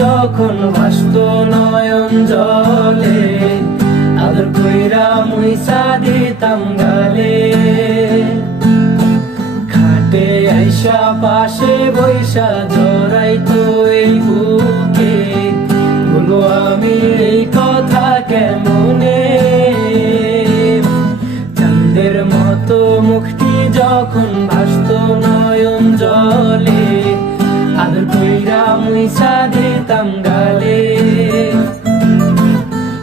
যখন ভাসত নয়ন জলে, আদর কইরা মুইসা দিতাম গালে। খাটে আইসা পাশে বৈশা জড়াইতো এই বুকে, বলো আমি এই কথা কেমনে। চাঁদের মতো মুখটি যখন ভাসত নয়ন জলে, আদর কইরা মুইসা দিতাম গালে।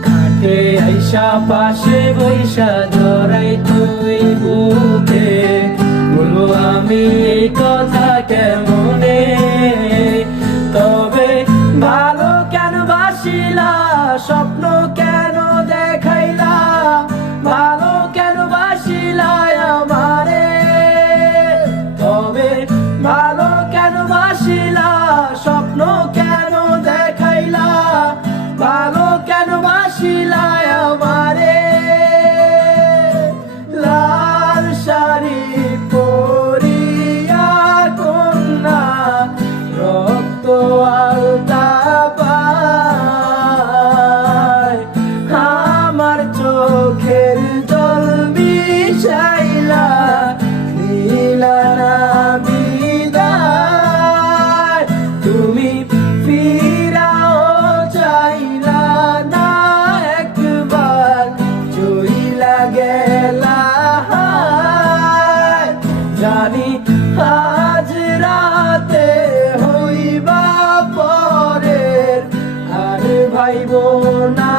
খাটে আইসা পাশে বৈশা জড়াইতো এই বুকে, বলো আমি এই কথা কেমনে। তবে ভালো কেন বাসিলা, স্বপ্ন কেন দেখাইলা, ভালো কেন বাসিলা আমারে। তবে ভালো কেন বাসিলা, স্বপ্ন কেন দেখাইলা, ভালো কেন বাসিলা আমারে। লাল শাড়ি পরিয়া কন্যা রক্ত আলতা পায়, আমার চোখের জল মিশাইলা দিলা না বিদায়। তুমি ফিরাও চাইলা না একবার, চইলা গেলা। জানি আজ রাতে হইবা পরের, আর ভাইব না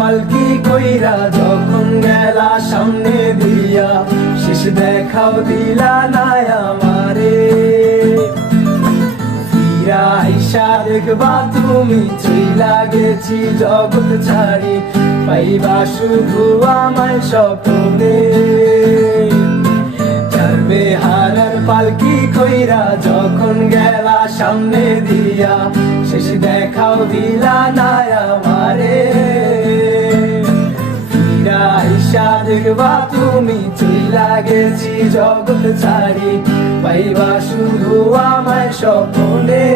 পালকি কইরা যখন গেলা সামনে দিয়া, শেষ দেখাও দিলা না আমারে। ফিরা আইসা দেখবা তুমি চইলা গেছি জগৎ ছাড়ি, পাইবা শুধু আমায় স্বপ্নে। চারবে হারার পালকি কইরা যখন গেলা সামনে দিয়া, শেষ দেখাও দিলা না আমারে। আইসা দেখবা তুমি চইলা গেছি জগৎ ছাড়ি, পাইবা শুধু আমায় স্বপ্নে।